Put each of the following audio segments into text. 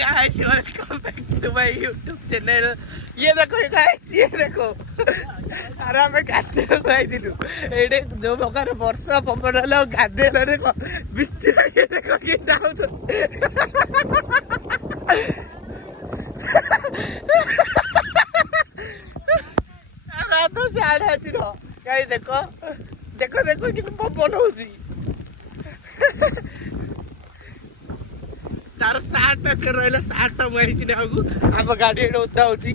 guys, welcome back to my YouTube channel. ये देखो guys, ये देखो अरे हमें गाधे दिलु एडे जो प्रकार वर्षा पवन हला गाधे देखो बिस्तर ये देखो कि नाउ रात से आड़े अछि रो गाइस देखो देखो देखो कि पवन होजी तार साठ से रहा साठ मुझे आम गाड़ी उदा उठी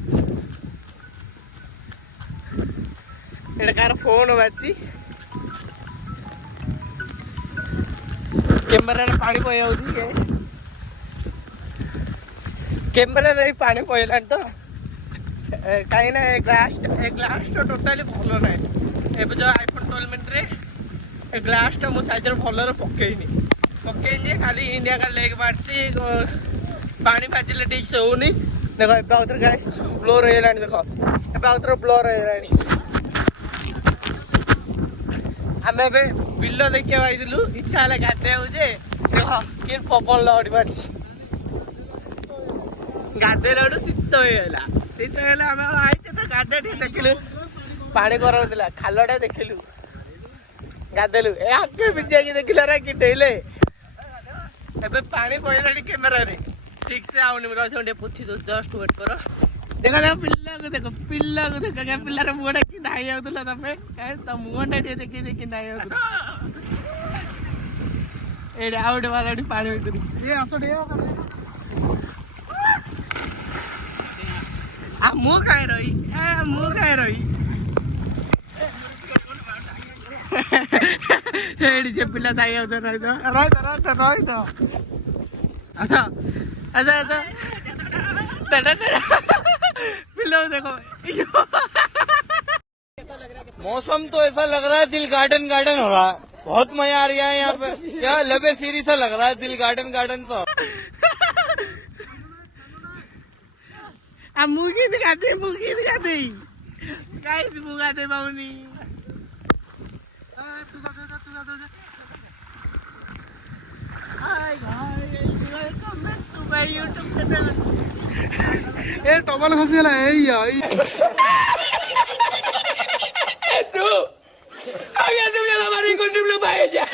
कार फोन बाची कैमेरा पानी पई कैमेरा पानी पईला तो कहीं ना ग्लास तो टोटाली भल ना ए जो आईफोन 12 मिनट ग्लास टा मो साइज भल पकईनी पकईनी खाली इंडिया का लेग मारती पानी बाजिले ठीक से होनी देखो एवं गैस ब्लोर हो देखो एवं ब्लोर हो आम ए बिल देखा पाइलु इच्छा है गाधे देख कि पवन लड़ी मारी गाधे शीत होगा शीत आम आईचे तो गाधे देखिलु पानी गरम खालटा देखिलु गाधेलु ए आंखी भिजाई देखिल रे कि डेले एबे पानी पईला कैमेरा रे ठीक से आउनी रही पूछी दो जस्ट वेट कर देखो देखो पिला को देखो क्या पिलार मुहटा कि नाई जाऊला तमें तो मुहटा टे देखी देखी नाई एडे आउट वाला पानी भीतर ये आसो डे आ मु खाए रही मु खाए रही एडी से पिला नाई जाऊ रही तो अच्छा अच्छा अच्छा पिलो देखो मौसम तो ऐसा लग रहा है दिल गार्डन गार्डन हो रहा है बहुत मजा आ रहा है यहाँ पे क्या लबे सीरी सा लग रहा है दिल गार्डन गार्डन तो अब मुर्गी दिखाते गाइस मुगाते बाउनी ए टॉवल खसीगला तू आगे तुम लोग हमारी को तुम लोग भाई जा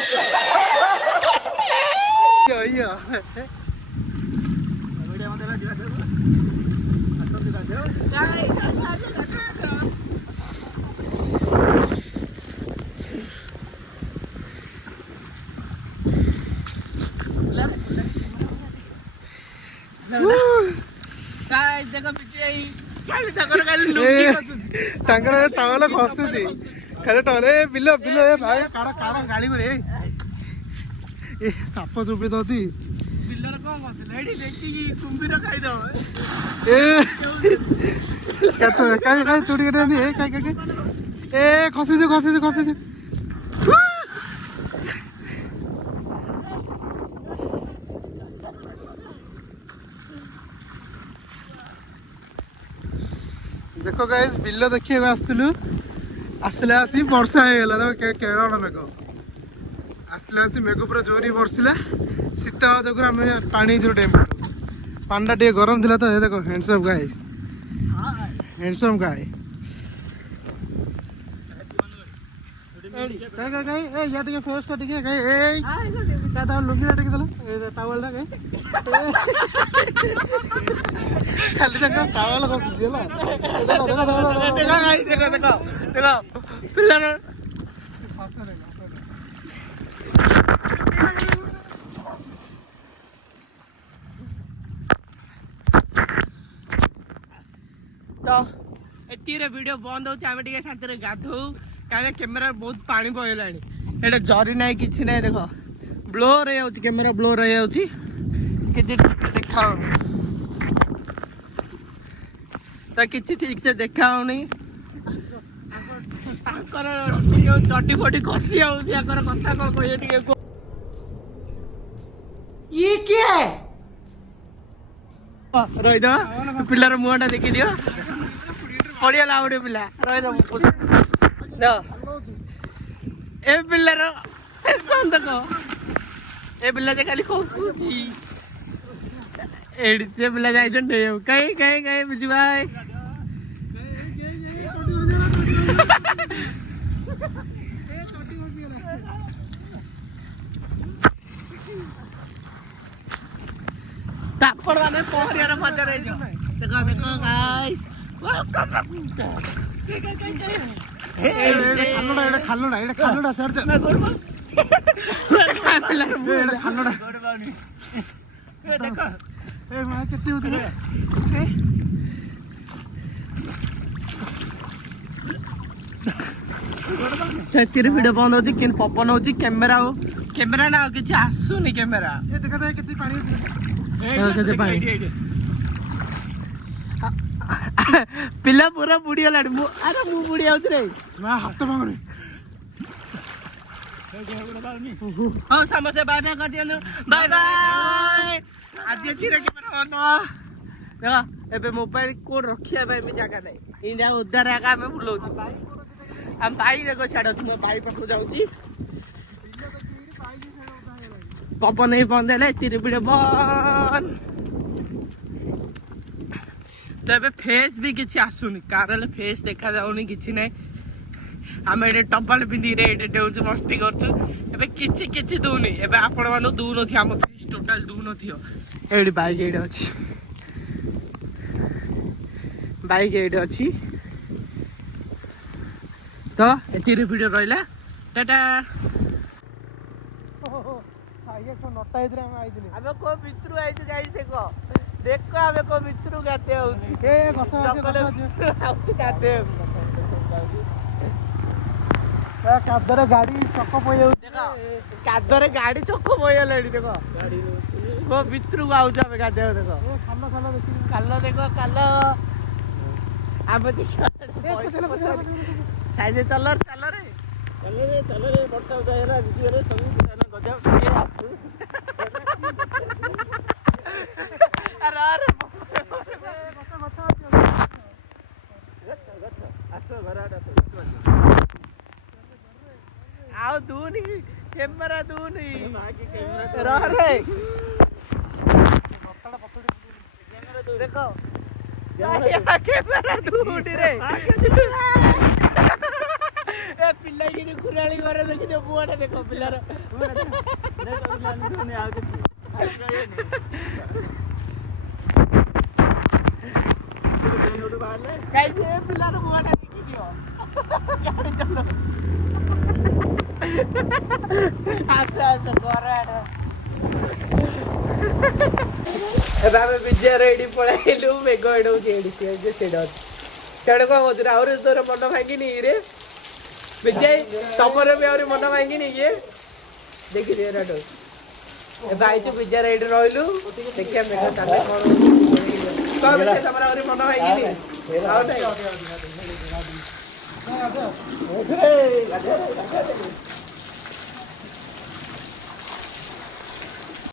देखो टावल खसुची खाली टले बिल बिल भाई काड़ा काड़ा गाड़ी रे ए साप चुपी दती बिल्लर कौन करते एडी देखी कुंभीर खाई दो ए कतो काई काई तुड़ी के नी ए काई काई ए खसी देखो गाइस बिल देखिए आसलु आसले आसी वर्षा हो गला केरल मेघ आसले आसी मेघ पूरा जोरी बरसिला शीत जो आम पानी डेम पानी टे गरम थिला तो देखो हैंडसम गाइस हैंडसम गाय या टे फेस टा टे का लुंगी टे दला टावल खाली टावल खसुची देखो पिल्लर तो एतिर वीडियो बंद हो शांति गाधो कहीं कैमेरा बहुत पानी पईला एटा जरी ना कि ना देख ब्लोर हो कैमेरा ब्लोर हो देखा तो किसी ठीक से देखा चटी फटी खसी कथा कौन कह ये क्या है रहीद पिलार मुहटा देखी दियो पड़गला गोटे पिला रहीद ए पिलार देख ए पिला खाली खसुची एडी से पिला जाय छन कहीं कहीं कहीं बिजू भाई तापड़ वाले पहरिया मजा रही देखो देखो गाइस वेलकम खालोडा सर खालोडा देखो ए मां केते होती छातीर वीडियो बंद होची किन पपन होची कैमरा ना किछि आसुनी कैमरा ए देखा दे केते पानी होची केते पानी पिला पूरा बुढ़ी गलाडी अरे मु बुढ़ी आउछ रे ना हाथ पाउनी हां समोसे बाय बाय कर दियनु बाय बाय आज धीरे कैमरा ऑन देखो एबे मोबाइल कोड रखिया भाई में जगह नहीं इंडिया उधर आका में बुलाउछी हम भाई देखो छाड़ तुम भाई पाखु जाउची पपन नहीं बंद है तीर वीडियो बंद तो ए फेस भी किसी आसुनी कार फेस देखा जाऊनी किसी ना आम ये टपल पिंधि डेच मस्ती करछु एबे किछि किछि दूनी एबे आपण मानो दू नथि हम फेस टोटल दू नथियो एडी बाइक एडी अछि बाइक एडी अछि तो एतिरे वीडियो रहिला टाटा आगे तो नटा इधर हम आइदिले अबे को मित्रु आइते गाइस देखो देखो अबे को मित्रु गाते होउची ए गछ आउची गाते कादरे गाड़ी चक्क पय देखो कादरे गाड़ी चक्क पयलेडी देखो गाड़ी को मित्रु आउछ अबे गाते देखो ए खालो खालो देखि कालो देखो कालो आबे साइड चल रे वर्षा उदायरा वीडियो रे सब गजा अरे अरे आसो घराड आसो आओ दूनी कैमरा दूनी कैमरा रे देखो कैमरा दूनी रे ए पिल्ला की खुराली करे देखि दे बुआटा देखो पिल्लार देखो लानी आ के गाइस ये पिल्लार बुआटा देखि दियो गाड़ी चलो आसा कराड एबे विजय रेडी पळाइलु मेगो एडो जेडी जे सेडो तेडे को होत रे और तोर मन भांगी नी रे विजय तमर भी और मन भांगी नी ये देखि रे राडो ए भाई तू विजय रेडी रहिलु देखिया मेगो ताले कोन तो विजय तमर और मन भांगी नी आउ नहीं